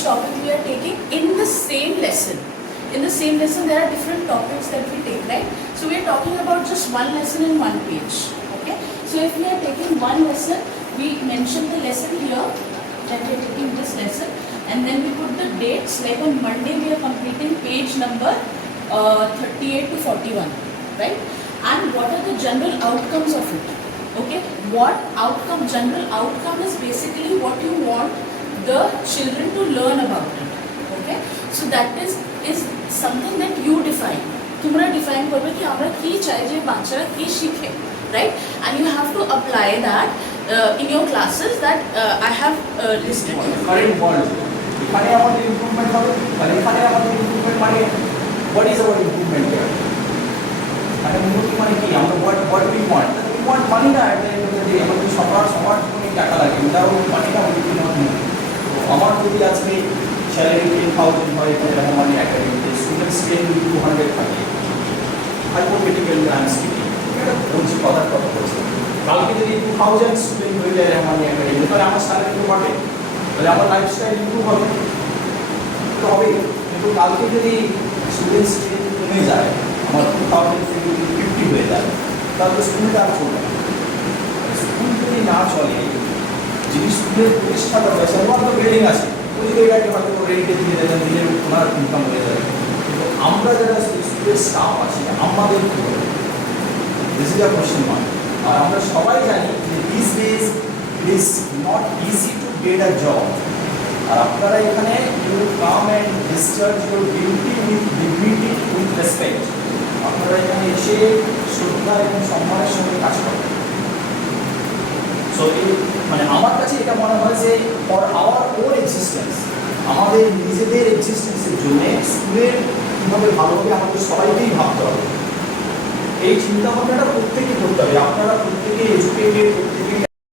which topic we are taking in the same lesson. In the same lesson, there are different topics that we take, right? So we are talking about just one lesson in one page. Okay. So if we are taking one lesson, we mention the lesson here that we are taking this lesson, and then we put the dates. Like on Monday, we are completing page number 38 to 41, right? And what are the general outcomes of it? Okay. What outcome? General outcome is basically what you want the children to learn about it. Okay. So that is something that you define. তোমরা define করবে কি আমরা কি চাই যে বাচ্চারা কি শিখে, right? And you have to apply that in your classes that I have listed. Current world. এখানে আমাদের ইমপ্রুভমেন্ট হবে, তাহলে এখানে আমাদের ইমপ্রুভমেন্ট মানে what is our improvement here? মানে উন্নতি মানে কি? আমরা what we want? We want money না at the end of the day. আমাদের সবার কোনো টাকা লাগে, without money না we cannot move. তো আমার যদি আজকে স্যালারি 10,000 হয় এরকম মানে একাডেমিতে স্টুডেন্টস 10-200 থাকে, hypothetically I am speaking, এটা বলছি কথা বলছি, কালকে যদি 2000 স্টুডেন্ট হয়ে যায় মানে একাডেমিতে, তাহলে আমার স্যালারি তো বাড়বে, তাহলে আমার লাইফস্টাইল ইমপ্রুভ হবে, তো হবে। কিন্তু কালকে যদি স্টুডেন্টস কমে যায়, আমার 2000 থেকে যদি 50 হয়ে যায়, তাহলে স্কুলটা আর চলবে না। স্কুল যদি না চলে, যদি স্কুলের প্রতিষ্ঠাতা রয়েছে, আমার তো বিল্ডিং আছে, ওই যে জায়গাটি হয়তো রেন্টে দিয়ে দেবেন, নিজের ওনার ইনকাম হয়ে যাবে, কিন্তু আমরা যারা স্কুলের স্টাফ আছি আমাদের কী হবে? This is a question mark. আর আমরা সবাই জানি যে this days it is not easy to get a job. আর আপনারা এখানে you come and discharge your duty with dignity with respect. আপনারা এখানে এসে শ্রদ্ধা এবং সম্মানের সঙ্গে কাজ করেন। সো মানে আমার কাছে এটা মনে হয় যে ফর আওয়ার ওন এক্সিস্টেন্স, আমাদের নিজেদের এক্সিস্টেন্সের জন্য স্কুলের কীভাবে ভালো হবে আমাদের সবাইকেই ভাবতে হবে। এই চিন্তাভাবনাটা প্রত্যেকে করতে হবে। আপনারা প্রত্যেকে এডুকেটেড, প্রত্যেকে